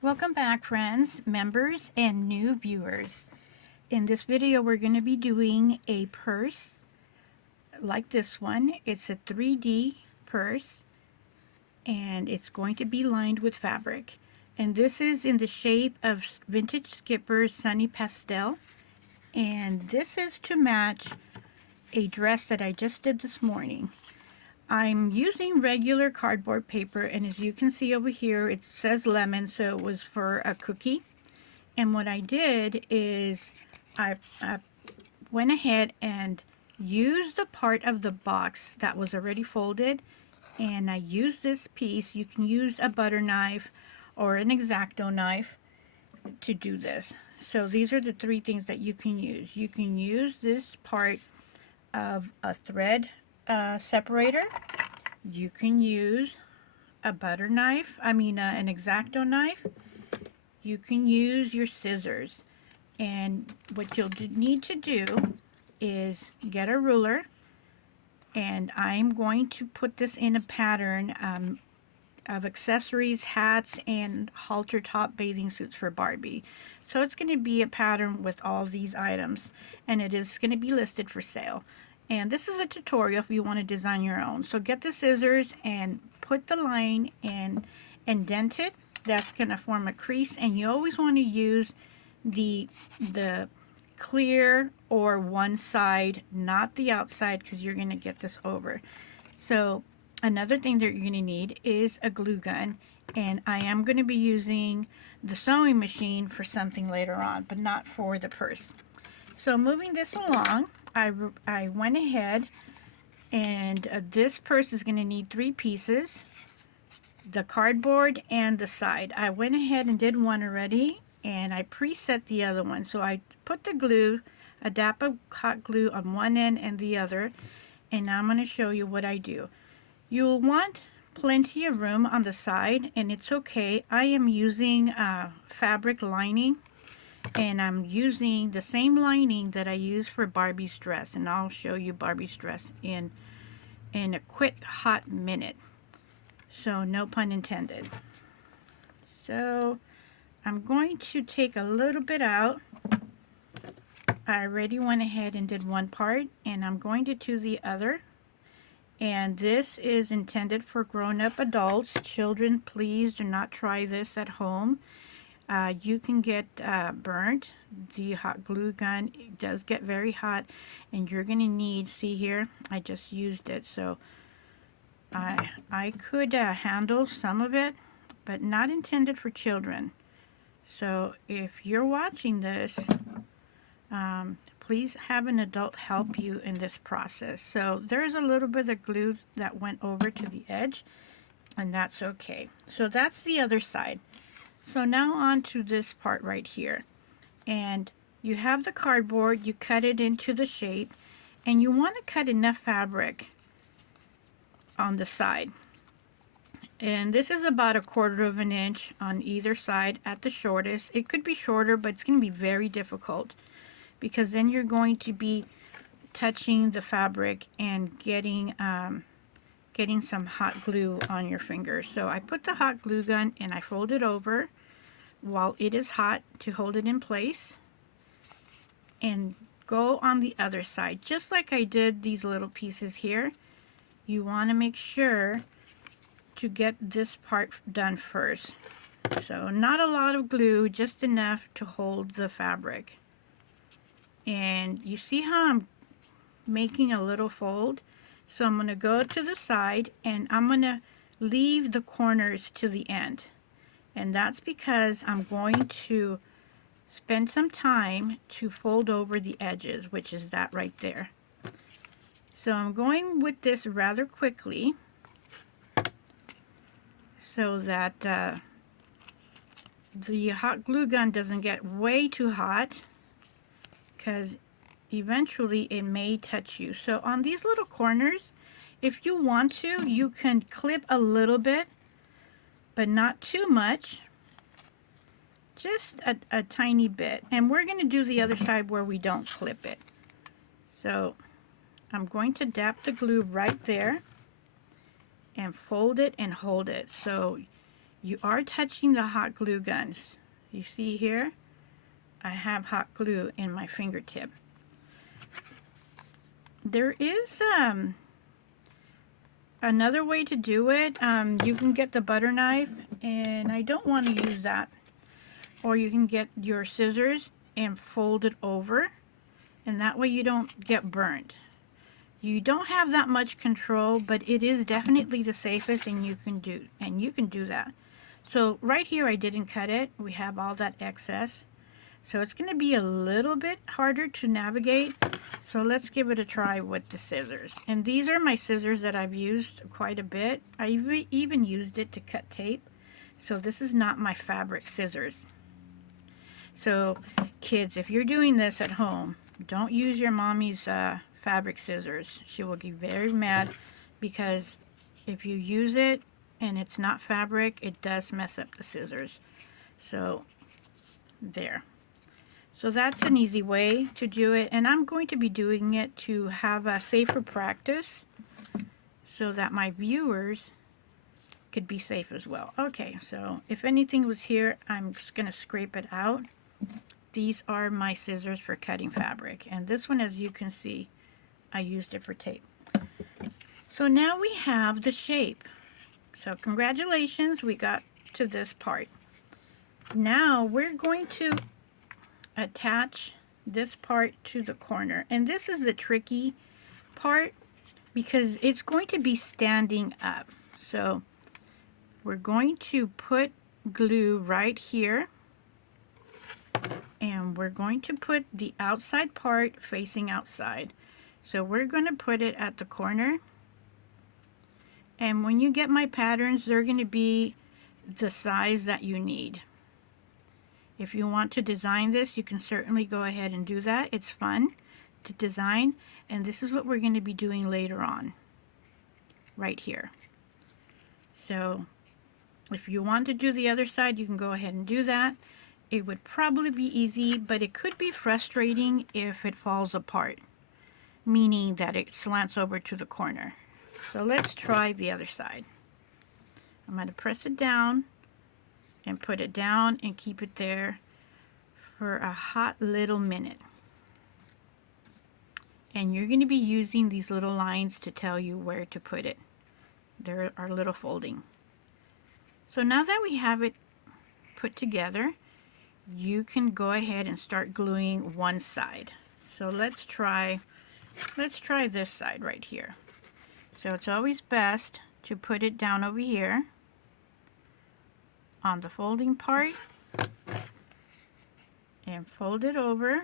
Welcome back, friends, members, and new viewers. In this video, we're going to be doing a purse like this one. It's a 3D purse, and it's going to be lined with fabric. And this is in the shape of Vintage Skipper Sunny Pastel. And this is to match a dress that I just did this morning. I'm using regular cardboard paper, and as you can see over here, it says lemon, so it was for a cookie. And what I did is I went ahead and used the part of the box that was already folded, and I used this piece. You can use a butter knife or an X-Acto knife to do this. So these are the three things that you can use. You can use this part of a thread separator. You can use a butter knife, an X-Acto knife. You can use your scissors. And what you'll need to do is get a ruler, and I'm going to put this in a pattern of accessories, hats, and halter top bathing suits for Barbie. So it's going to be a pattern with all these items, and it is going to be listed for sale. And this is a tutorial if you want to design your own. So get the scissors and put the line and indent it. That's going to form a crease, and you always want to use the clear or one side, not the outside, because you're going to get this over. So another thing that you're going to need is a glue gun, and I am going to be using the sewing machine for something later on, but not for the purse. So moving this along, I went ahead, and this purse is going to need 3 pieces, the cardboard and the side. I went ahead and did one already, and I preset the other one. So I put the glue, a dab of hot glue on one end and the other, and now I'm going to show you what I do. You'll want plenty of room on the side, and it's okay. I am using fabric lining, and I'm using the same lining that I use for Barbie's dress, and I'll show you Barbie's dress in a quick hot minute. So no pun intended. So I'm going to take a little bit out. I already went ahead and did one part, and I'm going to do the other. And this is intended for grown-up adults. Children, please do not try this at home. You can get burnt. The hot glue gun does get very hot, and you're going to need, see here, I just used it, so I could handle some of it, but not intended for children. So if you're watching this, please have an adult help you in this process. So there's a little bit of glue that went over to the edge, and that's okay. So that's the other side. So now on to this part right here. And you have the cardboard, you cut it into the shape, and you want to cut enough fabric on the side. And this is about 1/4 of an inch on either side at the shortest. It could be shorter, but it's going to be very difficult, because then you're going to be touching the fabric and getting some hot glue on your fingers. So I put the hot glue gun and I fold it over while it is hot to hold it in place, and go on the other side just like I did these little pieces here. You want to make sure to get this part done first. So not a lot of glue, just enough to hold the fabric. And you see how I'm making a little fold? So I'm going to go to the side, and I'm going to leave the corners to the end. And that's because I'm going to spend some time to fold over the edges, which is that right there. So I'm going with this rather quickly so that the hot glue gun doesn't get way too hot, because eventually it may touch you. So on these little corners, if you want to, you can clip a little bit, but not too much, just a tiny bit. And we're going to do the other side where we don't clip it. So I'm going to dab the glue right there and fold it and hold it. So you are touching the hot glue guns. You see here, I have hot glue in my fingertip. There is another way to do it. You can get the butter knife, and I don't want to use that. Or you can get your scissors and fold it over, and that way you don't get burnt. You don't have that much control, but it is definitely the safest, and you can do that. So right here I didn't cut it. We have all that excess. So it's going to be a little bit harder to navigate. So let's give it a try with the scissors. And these are my scissors that I've used quite a bit. I even used it to cut tape. So this is not my fabric scissors. So kids, if you're doing this at home, don't use your mommy's fabric scissors. She will get very mad, because if you use it and it's not fabric, it does mess up the scissors. So there. So that's an easy way to do it, and I'm going to be doing it to have a safer practice so that my viewers could be safe as well. Okay, so if anything was here, I'm just going to scrape it out. These are my scissors for cutting fabric, and this one, as you can see, I used it for tape. So now we have the shape. So congratulations, we got to this part. Now we're going to attach this part to the corner, and this is the tricky part because it's going to be standing up. So we're going to put glue right here, and we're going to put the outside part facing outside. So we're going to put it at the corner, and when you get my patterns, they're going to be the size that you need. If you want to design this, you can certainly go ahead and do that. It's fun to design, and this is what we're going to be doing later on, right here. So if you want to do the other side, you can go ahead and do that. It would probably be easy, but it could be frustrating if it falls apart, meaning that it slants over to the corner. So let's try the other side. I'm going to press it down and put it down and keep it there for a hot little minute. And you're going to be using these little lines to tell you where to put it. There are little folding. So now that we have it put together, you can go ahead and start gluing one side. So let's try this side right here. So it's always best to put it down over here on the folding part and fold it over,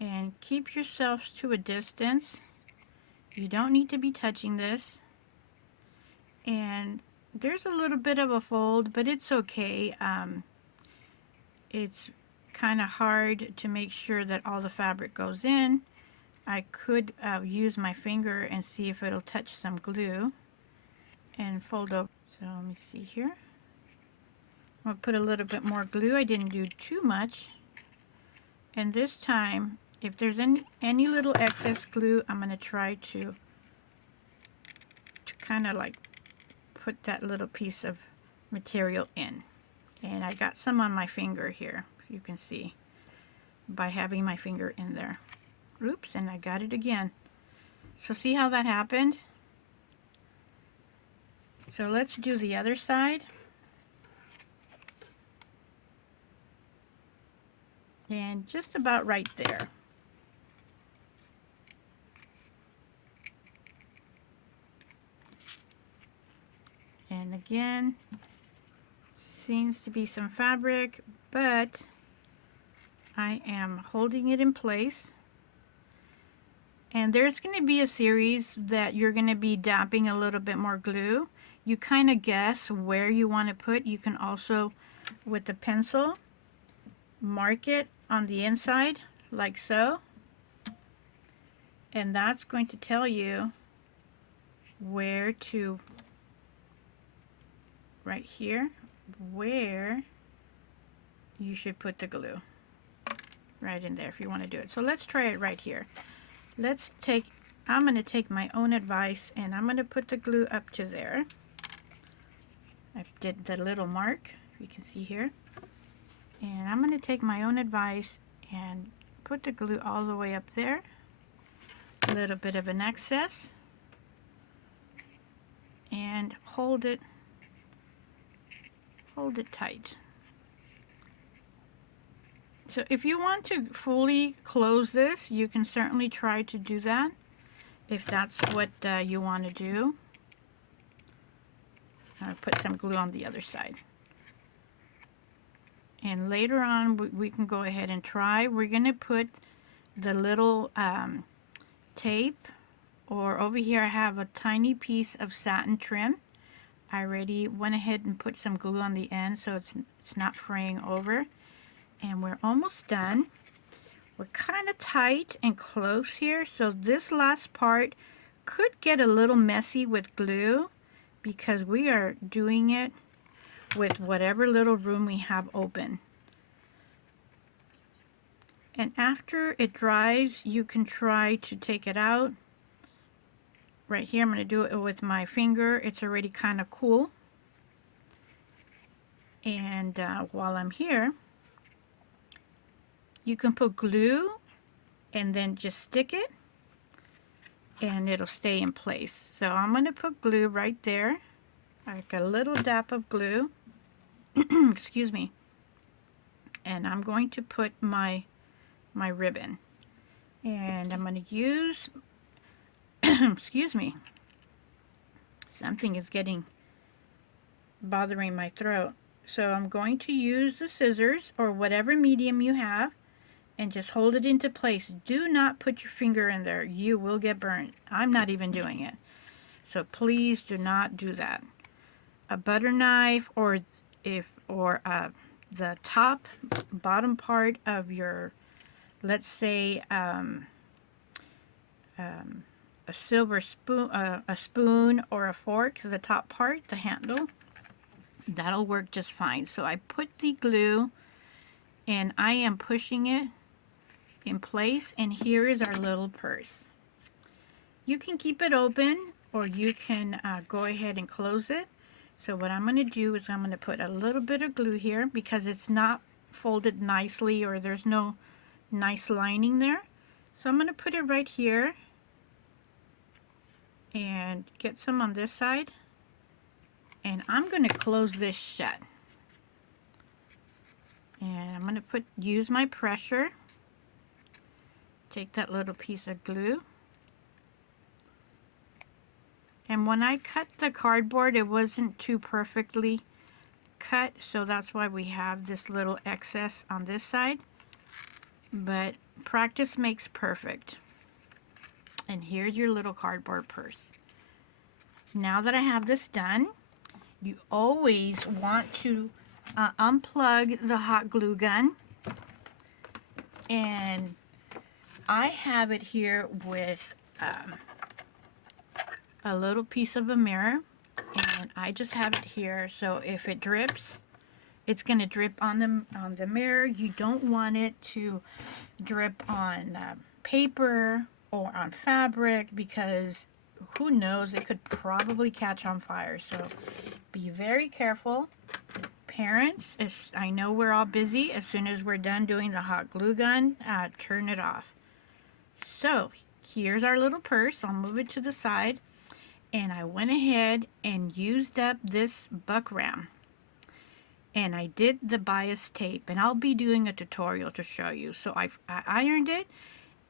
and keep yourselves to a distance. You don't need to be touching this, and there's a little bit of a fold, but it's okay. It's kind of hard to make sure that all the fabric goes in. I could use my finger and see if it'll touch some glue and fold over. So let me see here. I'll put a little bit more glue. I didn't do too much. And this time, if there's any little excess glue, I'm going to try to kind of like put that little piece of material in. And I got some on my finger here, you can see, by having my finger in there. Oops, and I got it again. So see how that happened? So let's do the other side. And just about right there. And again, seems to be some fabric, but I am holding it in place. And there's going to be a series that you're going to be dapping a little bit more glue. You kind of guess where you want to put. You can also, with the pencil, mark it on the inside like so, and that's going to tell you where to, right here, where you should put the glue right in there if you want to do it. So let's try it right here. I'm going to take my own advice, and I'm going to put the glue up to there. I did the little mark, you can see here. And I'm going to take my own advice and put the glue all the way up there. A little bit of an excess. And hold it tight. So if you want to fully close this, you can certainly try to do that if that's what you want to do. I'll put some glue on the other side. And later on we can go ahead and try. We're going to put the little tape, or over here I have a tiny piece of satin trim. I already went ahead and put some glue on the end so it's not fraying over. And we're almost done. We're kind of tight and close here, so this last part could get a little messy with glue because we are doing it with whatever little room we have open. And after it dries, you can try to take it out. Right here, I'm going to do it with my finger. It's already kind of cool. And while I'm here, you can put glue and then just stick it and it'll stay in place. So I'm going to put glue right there, like a little dab of glue. Excuse me. And I'm going to put my ribbon. And I'm going to use excuse me. Something is bothering my throat. So I'm going to use the scissors or whatever medium you have and just hold it into place. Do not put your finger in there. You will get burned. I'm not even doing it. So please do not do that. A butter knife or the bottom part of your, let's say a silver spoon, a spoon or a fork, the top part, the handle, that'll work just fine. So I put the glue and I am pushing it in place, and here is our little purse. You can keep it open or you can go ahead and close it. So what I'm going to do is I'm going to put a little bit of glue here because it's not folded nicely or there's no nice lining there. So I'm going to put it right here and get some on this side, and I'm going to close this shut. And I'm going to use my pressure, take that little piece of glue, and when I cut the cardboard it wasn't too perfectly cut, so that's why we have this little excess on this side, but practice makes perfect. And here's your little cardboard purse. Now that I have this done, you always want to unplug the hot glue gun. And I have it here with a little piece of a mirror. And I just have it here, so if it drips, it's going to drip on the mirror. You don't want it to drip on paper or on fabric because who knows, it could probably catch on fire. So be very careful. Parents, I know we're all busy. As soon as we're done doing the hot glue gun, turn it off. So here's our little purse. I'll move it to the side. And I went ahead and used up this buck ram. And I did the bias tape. And I'll be doing a tutorial to show you. So I ironed it.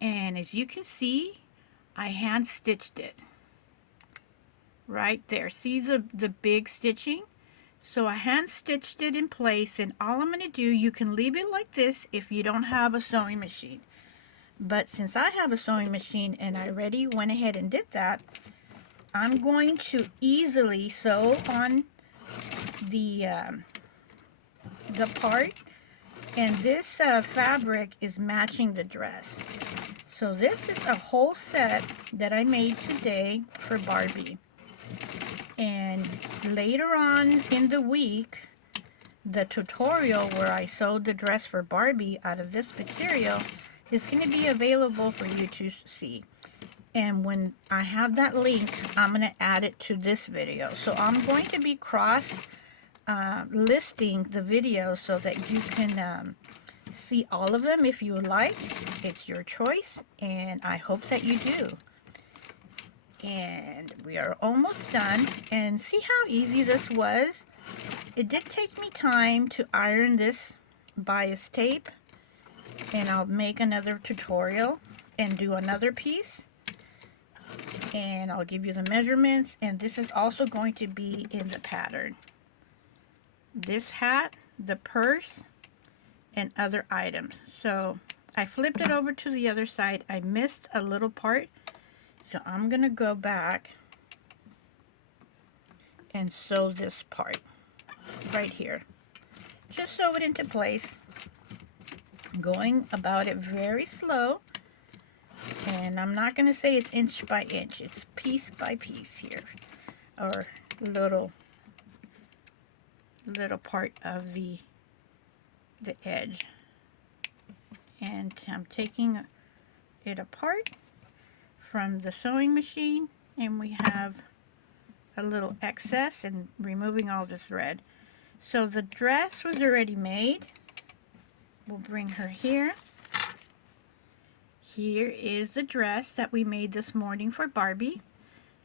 And as you can see, I hand stitched it. Right there. See the big stitching? So I hand stitched it in place. And all I'm going to do, you can leave it like this if you don't have a sewing machine. But since I have a sewing machine and I already went ahead and did that, I'm going to easily sew on the part. And this fabric is matching the dress. So this is a whole set that I made today for Barbie. And later on in the week, the tutorial where I sewed the dress for Barbie out of this material is going to be available for you to see. And when I have that link, I'm going to add it to this video. So I'm going to be cross listing the videos so that you can see all of them if you would like. It's your choice, and I hope that you do. And we are almost done. And see how easy this was? It did take me time to iron this bias tape, and I'll make another tutorial and do another piece, and I'll give you the measurements. And this is also going to be in the pattern. This hat, the purse, and other items. So I flipped it over to the other side. I missed a little part, so I'm gonna go back and sew this part right here. Just sew it into place, going about it very slow. And I'm not gonna say it's inch by inch, it's piece by piece here, or little part of the edge. And I'm taking it apart from the sewing machine, and we have a little excess and removing all the thread. So the dress was already made. We'll bring her here. Here is the dress that we made this morning for Barbie.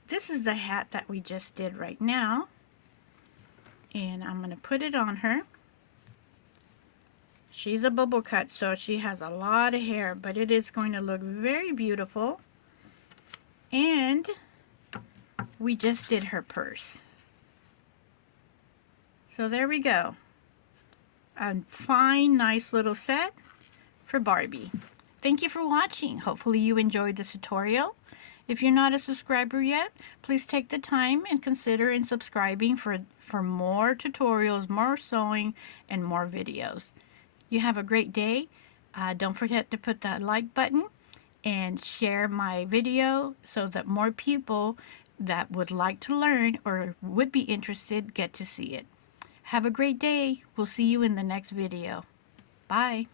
This is the hat that we just did right now. And I'm going to put it on her. She's a bubble cut, so she has a lot of hair, but it is going to look very beautiful. And we just did her purse. So there we go. A fine, nice little set for Barbie. Thank you for watching. Hopefully you enjoyed this tutorial. If you're not a subscriber yet, please take the time and consider in subscribing for more tutorials, more sewing, and more videos. You have a great day. Don't forget to put that like button and share my video so that more people that would like to learn or would be interested get to see it. Have a great day. We'll see you in the next video. Bye.